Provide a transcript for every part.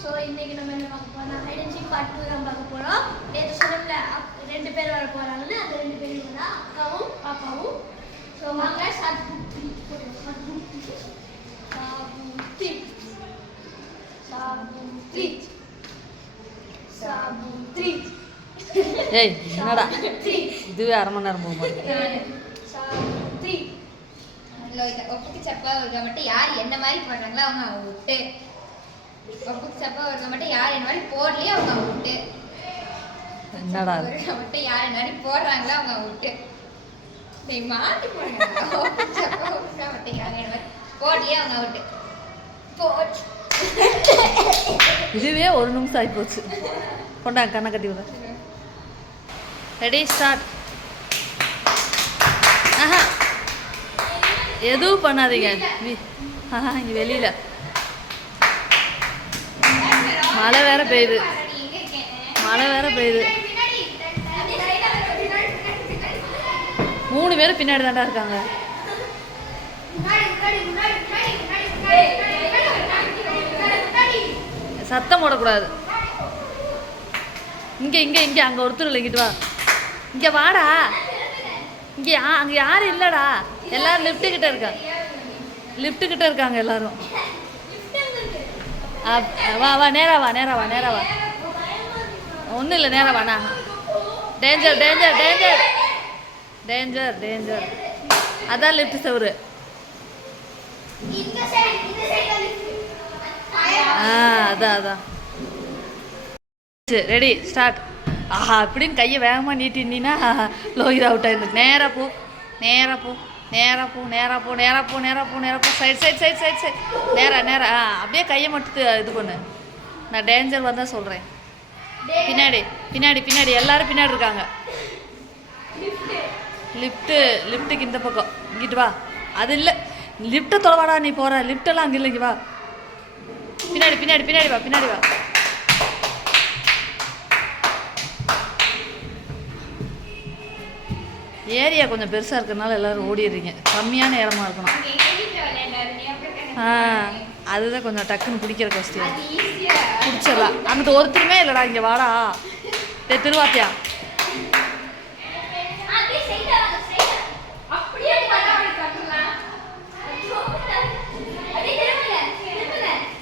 So இன்னைக்கு நம்ம என்ன பார்க்க அண்ட் சீக் பார்ட் டூ தான் பார்க்க போறோம். நேற்று அக்- ரெண்டு பேர் வர போறாங்கன்னு அந்த ரெண்டு பேரும் தான் அக்காவும் பாப்பாவும். ஸோ வாங்க short book three short book three சாபுத்ரி சாபுத்ரி சாபுத்ரி ஏய் என்னடா? த்ரீ இதுவே அரை மணி நேரம் போக ஒப்புக்கு சப்பா மட்டும் யார் என்ன மாதிரி போடுறாங்களோ அவங்க அவுட்டு சப்பா மட்டும் யார் என்ன மாதிரி போடலையோ அவங்க அவுட்டு. என்னடா மட்டும் யார் என்ன மாதிரி போடுறாங்களோ அவங்க அவுட்டு. நீ போடுங்க சப்பா மட்டும் யார் என்ன மாதிரி போடலையோ அவங்க அவுட்டு. போட் இதுவே ஒரு நிமிஷம் ஆகி போச்சு. கொண்டாங்க கண்ணை கட்டி விட. ரெடி ஸ்டார்ட் ஆஹா. எதுவும் பண்ணாதீங்க. ஆஹா இங்கே வெளியில். மழை வேற பெய்யுது. மழை வேற பெய்யுது. மூணு பேரும் பின்னாடி தாண்டா இருக்காங்க. சத்தம் போடக்கூடாது. இங்கே இங்கே இங்கே. அங்கே ஒருத்தர் இல்லை இங்கிட்டு வா. இங்கே வாடா. இங்கே யா அங்கே யாரும் இல்லைடா. எல்லாரும் லிஃப்ட்டு கிட்ட இருக்காங்க லிஃப்ட்டு இருக்காங்க எல்லாரும். வா வா நேரா வா நேரா வா நேரா வா. ஒன்றும் இல்லை நேரா வாண்ணா danger danger danger danger danger அதான் லிஃப்ட் சவுரு. ஆ அதான் அதான். ரெடி ஸ்டார்ட் ஆஹா அப்படின்னு கையை வேகமாக நீட்டினா லோகிதா அவுட் ஆயிருந்து நேராக போ நேராக போ. நேராக போ நேராக போ நேராக போ நேராக போ நேராக போ. Side side side side side நேராக நேராக ஆ அப்படியே கையை மட்டும் இது பண்ணு. நான் டேஞ்சர் வந்தால் சொல்கிறேன் பின்னாடி பின்னாடி பின்னாடி. எல்லாரும் பின்னாடி இருக்காங்க. லிஃப்ட்டு லிஃப்ட்டுக்கு இந்த பக்கம். இங்கிட்டு வா. அது இல்லை. லிஃப்ட்டை தொலைவாடா நீ போகிற லிஃப்டெல்லாம் அங்கே இல்லை. இங்கே வா. பின்னாடி பின்னாடி பின்னாடி வா பின்னாடி வா. ஏரியா கொஞ்சம் பெருசாக இருக்கிறதுனால எல்லாரும் ஓடிடுறீங்க. கம்மியான இடமா இருக்கணும். ஆ அதுதான் கொஞ்சம் டக்குன்னு பிடிக்கிற ஈஸியா பிடிச்சிடலாம் அங்கிட்டு ஒருத்தருமே இல்லைடா இங்கே வாடா. டே திருவாத்தியா.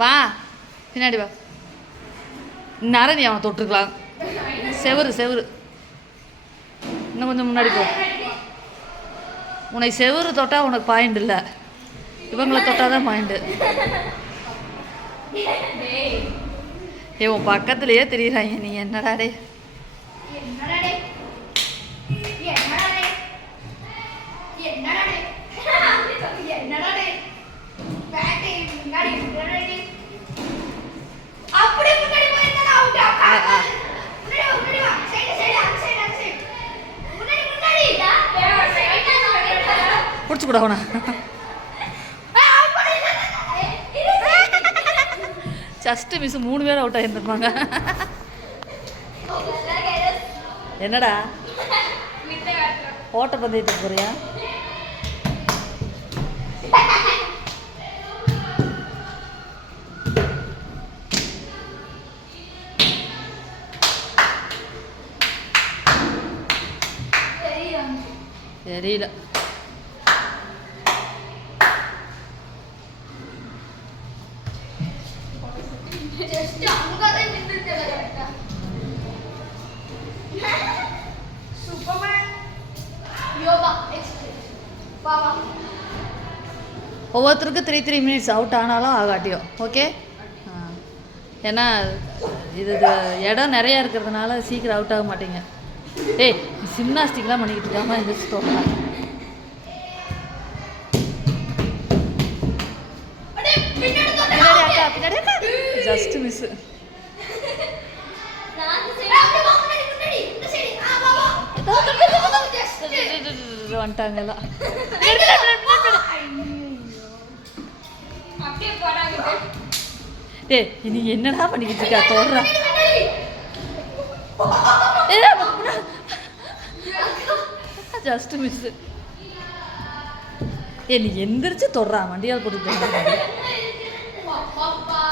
வா பின்னாடி வா. இந்நேரம் நீ அவனை தொட்டிருக்கலாம். செவுரு செவுரு. இன்னும் கொஞ்சம் முன்னாடி போ. உனக்கு செவுரு தொட்டால் உனக்கு பாயிண்ட் இல்லை. இவங்களை தொட்டால் தான் பாயிண்ட்டு ஏ உன் பக்கத்துலேயே தெரியுறாங்க நீ என்னடா டே என்னடா டே என்னடா டே என்னடா டே அப்படி சொல்லுங்க என்னடா டே பேட்டை முன்னாடி முன்னாடி டே. அப்படியே முன்னாடி போயிருந்தா அவுட் ஆ, ஆ. முன்னாடி வா, முன்னாடி வா சைடு சைடு அந்த சைடு அந்த சைடு முன்னாடி முன்னாடி டா சைடு கூட அவனை. ஜஸ்ட் ஜஸ்ட்டு மிஸ் மூணு பேர் அவுட் ஆகியிருந்துருப்பாங்க என்னடா? ஓட்ட பந்தயத்துக்கு போறியா? தெரியல ஜஸ்ட் அங்க தான் நின்னுட்டு கரெக்ட்டா சூப்பர்மேன் யோகா எக்ஸ்பிரஸ் வா வா ஒவ்வொருத்தருக்கும் த்ரீ த்ரீ மினிட்ஸ் அவுட் ஆனாலும் ஆகாட்டியும். ஓகே ஏன்னா இது இடம் நிறையா இருக்கிறதுனால சீக்கிரம் அவுட் ஆக மாட்டீங்க. ஏய் ஜிம்னாஸ்டிக்லாம் பண்ணிக்கிட்டு இருக்காம எந்திரிச்சு தோணும் ஜஸ்ட் மிஸ் நான் ஏய் நீ என்னடா பண்ணிக்கிட்டு இருக்கா? தோடுறா. ஜஸ்ட் மிஸ் ஏ நீ எந்திரிச்சு தொடுறா வண்டியால் போட்டு வா வா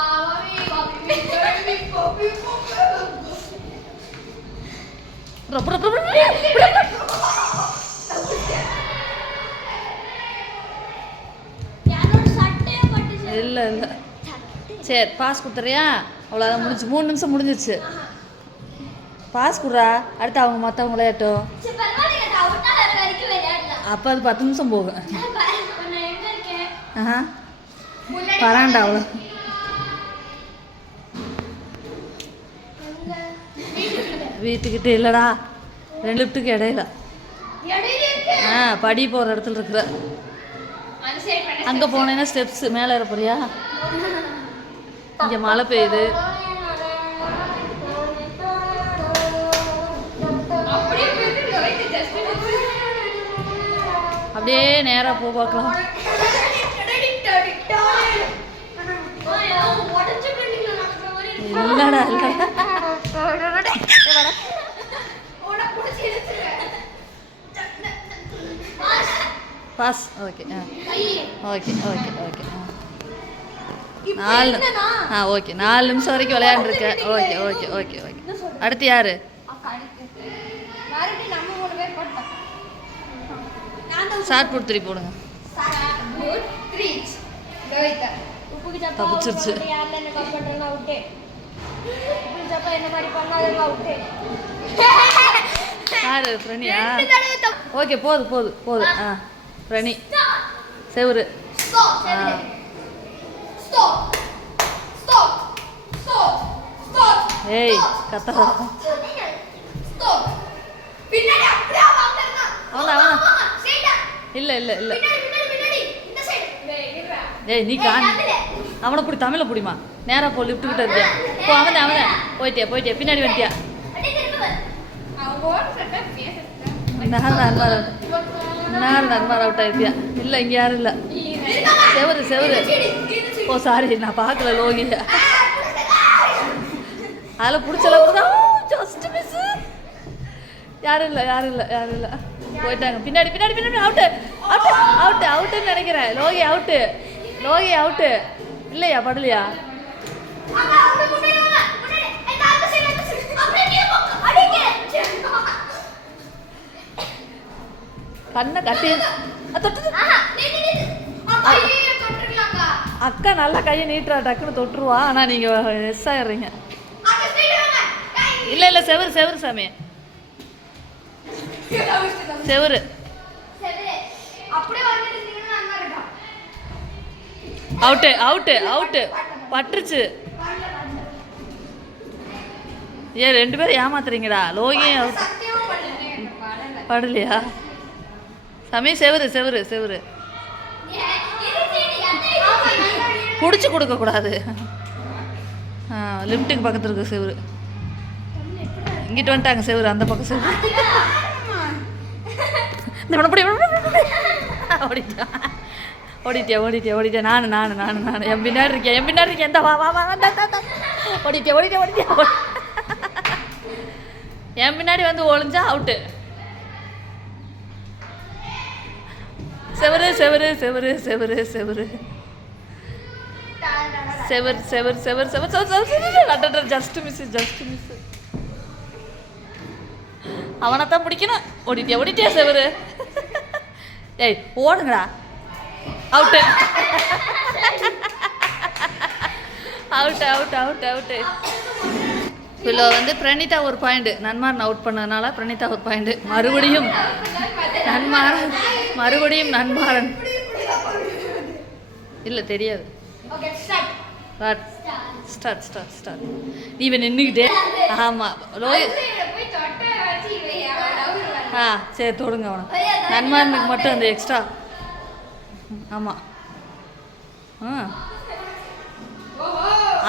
இல்லை இல்லை. சரி பாஸ் கொடுத்துறியா? அவ்வளோதான் முடிஞ்சு மூணு நிமிஷம் முடிஞ்சிருச்சு. பாஸ் கொடுறா. அடுத்து அவங்க மற்றவங்க விளையாட்டும். அப்போ அது பத்து நிமிஷம் போகும். ஆஹா. வராண்டா அவ்வளோ வீட்டுக்கிட்ட இல்லைடா. ரெண்டு லிஃப்ட்டுக்கு இடையில. ஆ படி போகிற இடத்துல இருக்கிற. அங்கே போனேன்னா ஸ்டெப்ஸ் மேலே ஏற போறியா? இங்கே மழை பெய்யுது. அப்படியே நேராக போ பார்க்கலாம். இல்லைடா இல்லை உனக்கு பிடிச்சி இழுத்துருவேன். பாஸ். பாஸ் ஓகே ஆ. ஓகே ஓகே ஓகே நாலு ஆ ஓகே நாலு நிமிஷம் வரைக்கும் விளையாண்டுருக்க ஓகே ஓகே ஓகே ஓகே அடுத்து யாரு அக்கா அடுத்து. மறுபடியும் நம்ம மூணு பேர் போட்டோம். நான் தான் ஷார்ட் புட் திருப்பி போடுங்க தப்பிச்சிருச்சு. போட்டு யாரு தப்பு ஓகே போது போது போது ஆ பிரணி செவுரு ஸ்டாப் ஆ. ஸ்டாப் ஸ்டாப் ஸ்டாப் ஸ்டாப் ஏய். சைடா. இல்லை இல்லை இல்லை. ஏய் நீ காண். அவனை பிடி தமிழை பிடிமா நேராக போ லிஃப்ட் கிட்ட இருக்கியா? போ அவன் அவன். போயிட்டியா போயிட்டியா? பின்னாடி வந்துட்டியா? அடி திரும்ப அவன் ஓடுற நேரம் நன்மார் அவுட் இல்லை இங்கே யாரும் இல்லை. செவுரு செவுரு. ஓ சாரி நான் பார்க்கல லோகியா. அதில் பிடிச்ச அளவுக்கு தான் ஜஸ்ட் மிஸ் யாரும் இல்லை யாரும் இல்லை யாரும் இல்லை. போயிட்டாங்க. பின்னாடி பின்னாடி பின்னாடி அவுட்டு அவுட்டு அவுட்டு அவுட்டுன்னு நினைக்கிறேன். லோகி அவுட்டு லோகி அவுட்டு இல்லையா படலையா? ஏய் தொட்டுறீங்களாங்க அக்கா நல்லா கையை நீட்டுறா டக்குன்னு தொட்டுருவா. ஆனால் நீங்கள் எஸ் ஆயிடுறீங்க. இல்லை இல்லை செவரு செவரு சாமி. செவரு. Out out out. பட்டுருச்சு. ஏன் ரெண்டு பேரும் ஏமாத்துறீங்கடா. லோகியும். படலையா? சாமி செவரு செவரு செவரு பிடிச்சி கொடுக்கக்கூடாது ஆ பக்கத்தில் இருக்க செவரு இங்கிட்டு வந்துட்டாங்க செவரு அந்த பக்கம் செவரு இந்த படம் படி ஓடிட்டியா ஓடிட்டியா ஓடிட்டியா. நானு நானு நானு நானு. என் பின்னாடி இருக்கேன் என் பின்னாடி இருக்கேன் இந்த வா வா வா ஓடிட்டியா ஓடிட்டியா ஓடிட்டியா? என் பின்னாடி வந்து ஒளிஞ்சா அவுட்டு. செவரு செவரு செவரு செவரு செவரு. செவர் செவர் செவர் செவர் செவர் செவர் ஜஸ்ட் மிஸ் ஜஸ்ட் மிஸ் அவனை தான் பிடிக்கணும். ஓடிட்டியா ஓடிட்டியா செவரு? ஏய் ஓடுங்கடா. Out out out out out இவ்வளோ வந்து பிரணிதா ஒரு பாயிண்ட் நன்மாரன் அவுட் பண்ணதுனால பிரணிதா ஒரு பாயிண்ட் மறுபடியும் நன்மாரன் மறுபடியும் நன்மாரன் இல்லை தெரியாது. ஸ்டார்ட் ஸ்டார்ட் ஸ்டார்ட் ஸ்டார்ட் நீ இவன் நின்றுக்கிட்டே ஆமாம் லோய் அதுல போய் தொட்டை வச்சு இவன் அவன் நவுறுவான். ஆ சரி தொடுங்க அவனை. நன்மாரனுக்கு மட்டும் அந்த எக்ஸ்ட்ரா ஆமாம் ஆ.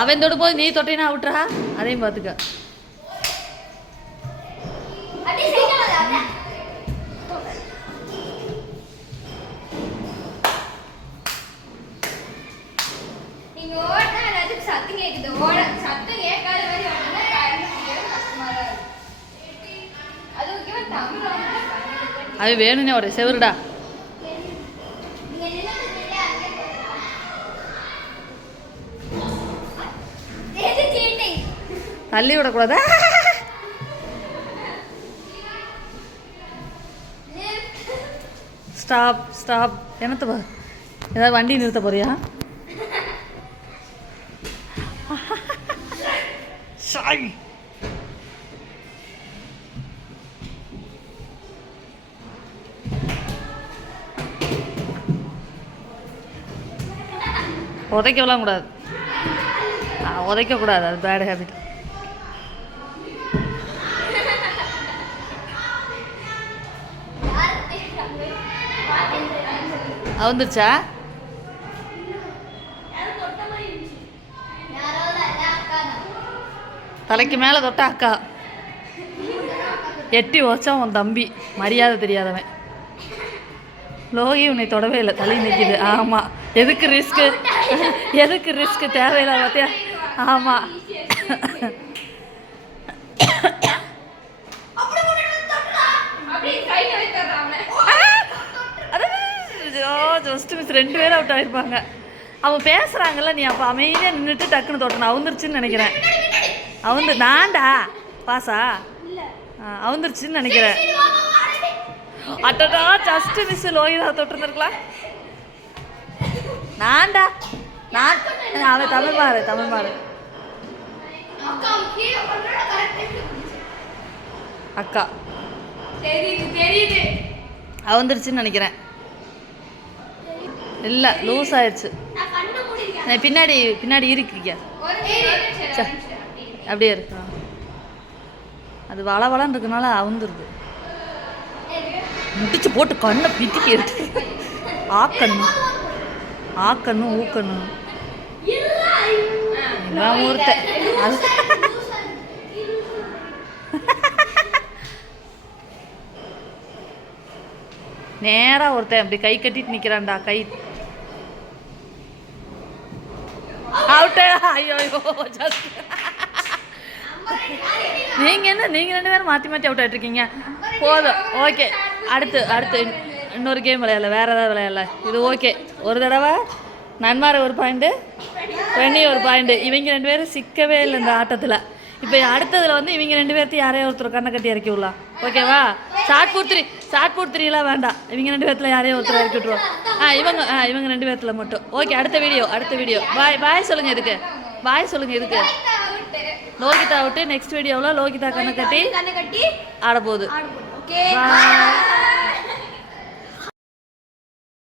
அவன் தொடும்போது நீ தொட்டினா அவுட்ரா அதையும் பார்த்துக்க நீங்க ஓடினா எல்லாத்துக்கும் சத்தம் கேக்குது ஓட சத்தம் கேட்காத மாதிரி ஓடினா கரண்ட் பிடிக்கிறது கஷ்டமா தான் இருக்கும் அது வேணும்னே ஒரு செவருடா தள்ளி விடக்கூடாது ஸ்டாப் ஸ்டாப் என்னத்த பா ஏதாவது வண்டி நிறுத்த போறியா சாய் உதைக்கலாம் கூடாது. உதைக்கக்கூடாது. அது பேட் ஹேபிட் வந்துருச்சா? தலைக்கு மேலே தொட்ட அக்கா. எட்டி வச்சான் உன் தம்பி. மரியாதை தெரியாதவன். லோகி உன்னை தொடவே இல்லை. தலை நிற்கிது ஆமாம் எதுக்கு ரிஸ்க்கு எதுக்கு ரிஸ்க்கு தேவையில்லை பார்த்தியா ஆமாம் ஜஸ்ட் மிஸ் ரெண்டு பேரும் அவுட் ஆகிருப்பாங்க அவன் பேசுகிறாங்கல்ல நீ அப்போ அமைதியாக நின்றுட்டு டக்குன்னு தொட்டணும். அவுந்துருச்சுன்னு நினைக்கிறேன். அவுந்து நான்டா? பாசா? அவுந்துருச்சுன்னு நினைக்கிறேன். அட்டடா ஜஸ்ட் மிஸ் லோகிதா தொட்டிருந்துருக்கலாம் நான்டா? நான் அவன் தமிழ் மாறு தமிழ் மாறு அக்கா. அவுந்துருச்சுன்னு நினைக்கிறேன். இல்லை லூஸ் ஆயிடுச்சு பின்னாடி பின்னாடி இருக்கிறீங்க அப்படியே. இருக்கா அது வள வளன்னு இருக்கனால அவுந்துருது. முடிச்சு போட்டு கண்ணை பிடிக்க எடுத்து. ஆக்கணும் ஆக்கணும் ஊக்கணும் இவன் ஒருத்தன் நேராக ஒருத்தன் அப்படி கை கட்டிட்டு நிக்கிறான்டா கை. அவுட்டு. ஐயோ ஐயோ ஜஸ்ட் நீங்க என்ன நீங்க ரெண்டு பேரும் மாத்தி மாத்தி அவுட் ஆயிட்டு இருக்கீங்க போதும். ஓகே அடுத்து அடுத்து இன்- இன்னொரு கேம் விளையாடல வேற ஏதாவது விளையாடல இது ஓகே ஒரு தடவை நன்மார ஒரு பாயிண்ட்டு பெண்ணி ஒரு பாயிண்ட் இவங்க ரெண்டு பேரும் சிக்கவே இல்லை இந்த ஆட்டத்தில். இப்போ அடுத்ததுல வந்து இவங்க ரெண்டு பேர்த்தையும் யாரையோ ஒருத்தர் கண்ணை கட்டி இறக்கி விடலாம். ஓகேவா ஷார்ட் பூர்த்திரி ஷார்ட் பூர்த்திரிலாம் வேண்டாம். இவங்க ரெண்டு பேர்த்துல யாரையோ ஒருத்தர் இறக்கி விட்ருவோம் ஆ இவங்க ஆ இவங்க ரெண்டு பேர்த்துல மட்டும். ஓகே அடுத்த வீடியோ அடுத்த வீடியோ பாய் பாய் சொல்லுங்க இதுக்கு. பாய் சொல்லுங்க இதுக்கு. லோகிதா விட்டு நெக்ஸ்ட் வீடியோவில் லோகிதா கண்ணை கட்டி ஆட போகுது. ஓகே.